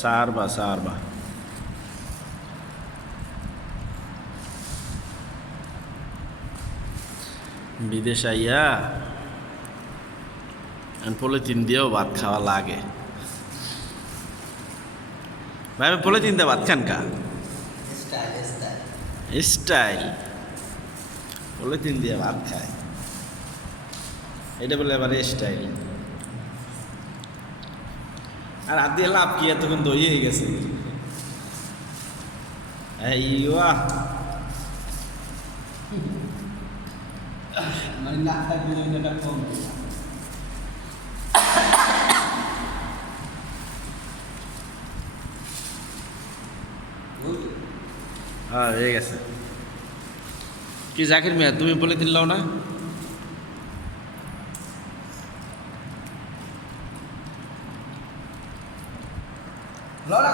সারবা বিদেশ আইয়া পলিথিন দিয়েও ভাত খাওয়া লাগে। ভাই পলিথিন দিয়ে ভাত খান কা স্টাইল পলিথিন দিয়ে ভাত খায়, এটা বলে আবার স্টাইল। আর হাত দিয়ে লাভ কি, এতক্ষণ দই হয়ে গেছে। মানে না থাকলে এটা কম। হ্যাঁ হয়ে গেছে। কি জাকির মিয়া, তুমি পলিথিন লাও না? লড়া